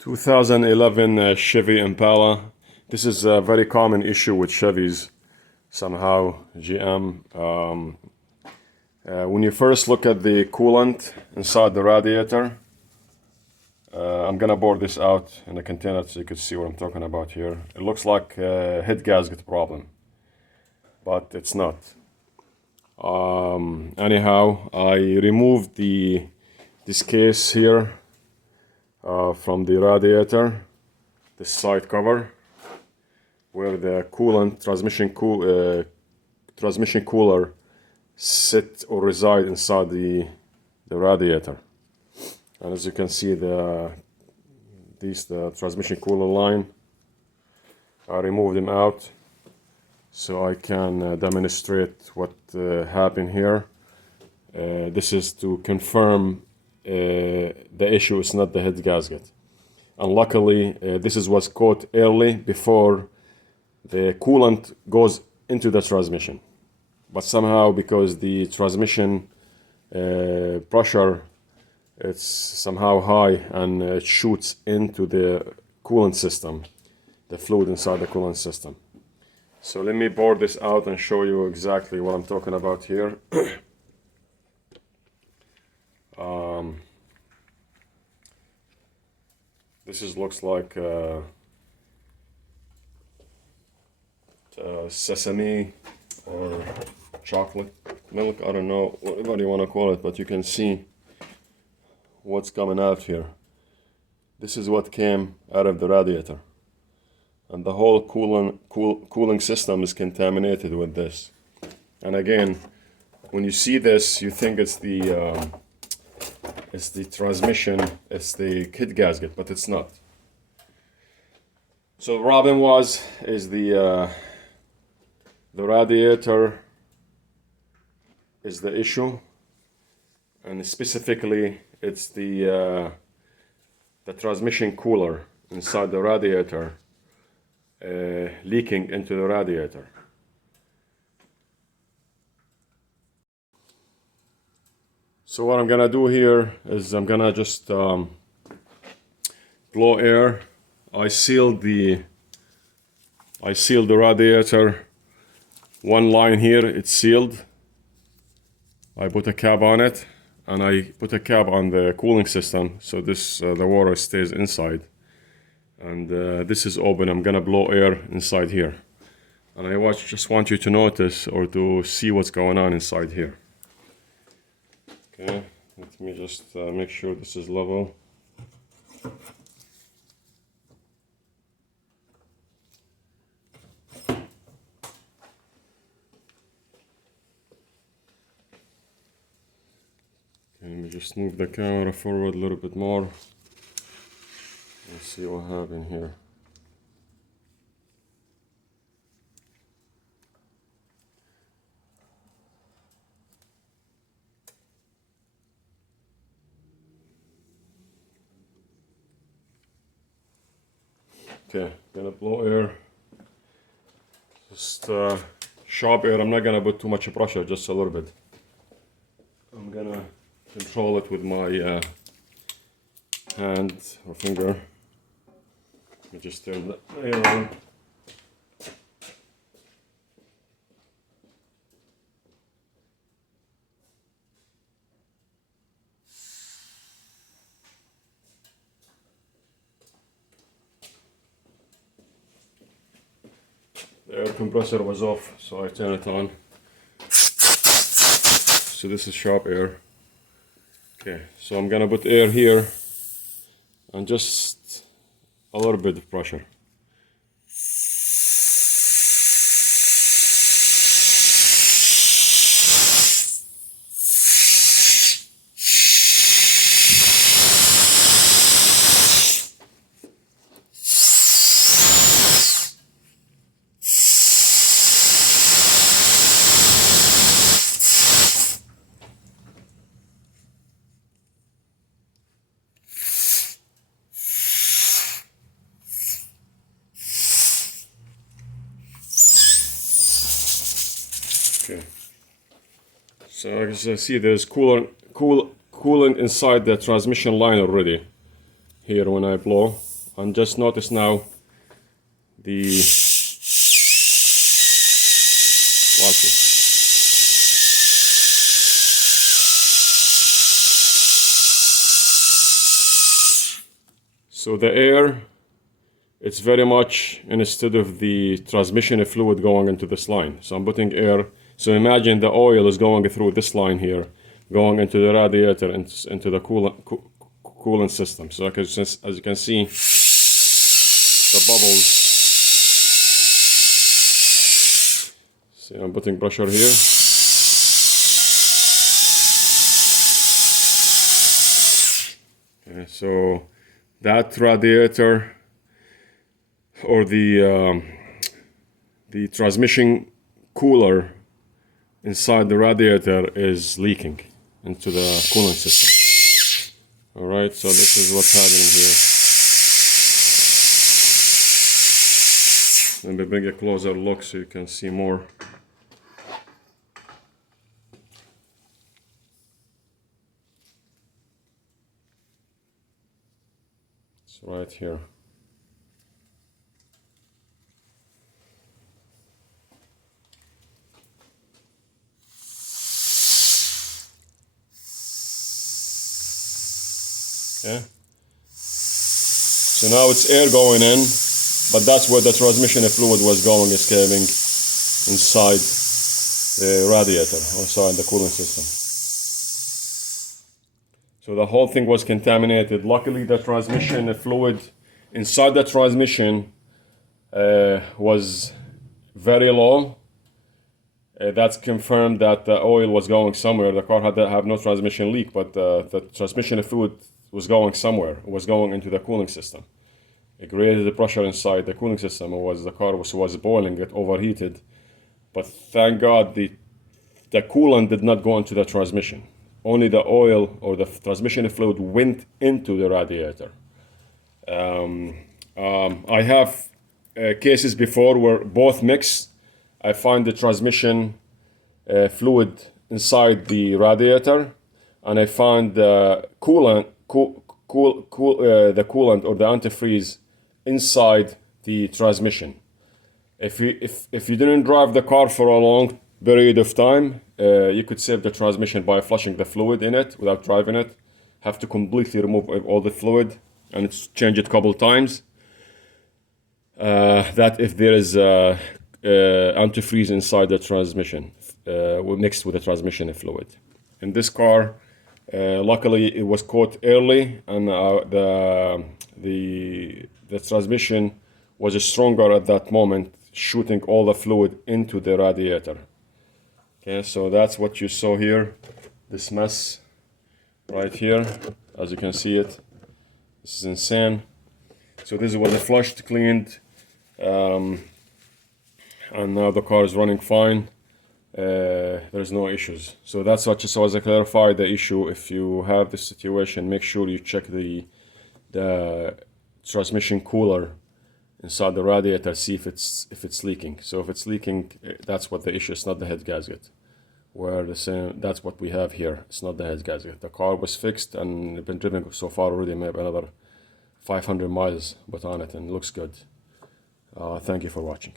2011 Chevy Impala. This is a very common issue with Chevys, somehow, GM. When you first look at the coolant inside the radiator, I'm gonna pour this out in a container so you can see what I'm talking about here. It looks like a head gasket problem, but it's not. Anyhow, I removed this case here from the radiator, the side cover, where the coolant transmission cooler sit or reside inside the radiator. And as you can see, the transmission cooler line, I removed them out so I can demonstrate what happened here. This is to confirm the issue is not the head gasket. And luckily, this is what's caught early before the coolant goes into the transmission. But somehow, because the transmission pressure it's somehow high and it shoots into the coolant system, the fluid inside the coolant system. So let me pour this out and show you exactly what I'm talking about here. This looks like sesame or chocolate milk, I don't know, whatever you want to call it, but you can see what's coming out here. This is what came out of the radiator, and the whole cooling system is contaminated with this. And again, when you see this, you think it's the transmission, it's the head gasket, but it's not. So the problem is the radiator is the issue, and specifically it's the transmission cooler inside the radiator leaking into the radiator. So what I'm gonna do here is I'm gonna just blow air. I sealed the radiator. One line here, it's sealed. I put a cap on it, and I put a cap on the cooling system, so this the water stays inside. And this is open. I'm gonna blow air inside here, and I just want you to notice or to see what's going on inside here. Okay, let me just make sure this is level. Let me just move the camera forward a little bit more and see what happened here. Okay, gonna blow air. Just sharp air. I'm not gonna put too much pressure, just a little bit. I'm gonna control it with my hand or finger. Let me just turn the air on. The air compressor was off, so I turn it on. So this is sharp air. Okay, so I'm gonna put air here and just a little bit of pressure. Okay, so as you see, there's coolant inside the transmission line already here when I blow. And just notice now the watch it. So the air, it's very much instead of the transmission fluid going into this line. So I'm putting air. So imagine the oil is going through this line here, going into the radiator, into the coolant system. So as you can see, the bubbles. See, I'm putting pressure here. Okay, so that radiator or the transmission cooler inside the radiator is leaking into the coolant system. All right, so this is what's happening here. Let me bring a closer look so you can see more. It's right here. Okay. So now it's air going in, but that's where the transmission fluid was going, escaping inside the radiator, inside the cooling system. So the whole thing was contaminated. Luckily, the transmission fluid inside the transmission was very low. That's confirmed that the oil was going somewhere. The car had to have no transmission leak, but the transmission fluid was going somewhere. It was going into the cooling system. It created the pressure inside the cooling system. The car was boiling. It overheated, but thank God the coolant did not go into the transmission. Only the oil or the transmission fluid went into the radiator. I have cases before where both mixed. I find the transmission fluid inside the radiator, and I find the coolant, the coolant or the antifreeze inside the transmission. If you didn't drive the car for a long period of time, you could save the transmission by flushing the fluid in it without driving it. Have to completely remove all the fluid and change it a couple times. That if there is antifreeze inside the transmission, mixed with the transmission fluid. In this car, luckily it was caught early, and the transmission was stronger at that moment, shooting all the fluid into the radiator. Okay, so that's what you saw here, this mess right here, as you can see it. This is insane. So this was flushed, cleaned, and now the car is running fine. There's no issues. So that's what just was to clarify the issue. If you have this situation, make sure you check the transmission cooler inside the radiator, see if it's leaking. So if it's leaking, that's what the issue is, not the head gasket. Where the same, that's what we have here. It's not the head gasket. The car was fixed and been driven so far already, maybe another 500 miles, but on it, and it looks good. Thank you for watching.